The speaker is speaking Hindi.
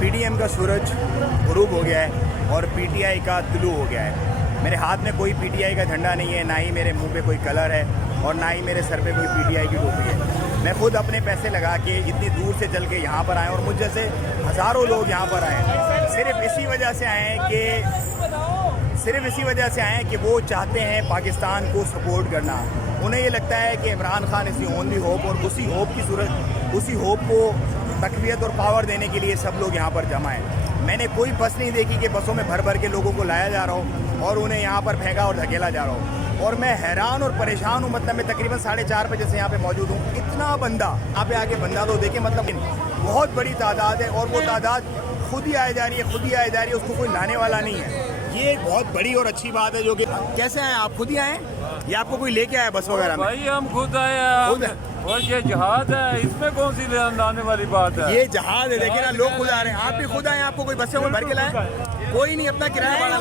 पीडीएम का सूरज गुरूब हो गया है और पीटीआई का तुलू हो गया है। मेरे हाथ में कोई पीटीआई का झंडा नहीं है, ना ही मेरे मुंह पे कोई कलर है और ना ही मेरे सर पे कोई पीटीआई की टोपी है। मैं खुद अपने पैसे लगा के इतनी दूर से चल के यहाँ पर आए और मुझ जैसे हज़ारों लोग यहाँ पर आए हैं। सिर्फ इसी वजह से आए हैं कि वो चाहते हैं पाकिस्तान को सपोर्ट करना। उन्हें ये लगता है कि Imran Khan is the only hope और उसी होप को तकवीत और पावर देने के लिए सब लोग यहाँ पर जमा हैं। मैंने कोई बस नहीं देखी कि बसों में भर भर के लोगों को लाया जा रहा हूँ और उन्हें यहाँ पर फेंका और धकेला जा रहा हूँ। और मैं हैरान और परेशान हूँ। मतलब मैं तकरीबन 4:30 बजे से यहाँ पे मौजूद हूँ। इतना बंदा यहाँ पे आके बंदा तो देखे, मतलब बहुत बड़ी तादाद है और वो तादाद खुद ही आई जा रही है, उसको कोई लाने वाला नहीं है। ये एक बहुत बड़ी और अच्छी बात है। जो कि कैसे आए आप? खुद ही आए या आपको कोई लेके आया बस वगैरह में? भाई हम खुद आए हैं। और ये जहाज है, इसमें कौन सी लाने वाली बात है? ये जहाज है, देखिए ना, लोग खुद आ रहे हैं। आप भी खुद आए, आपको कोई बस से भर के लाए? कोई नहीं, अपना किराया भाड़ा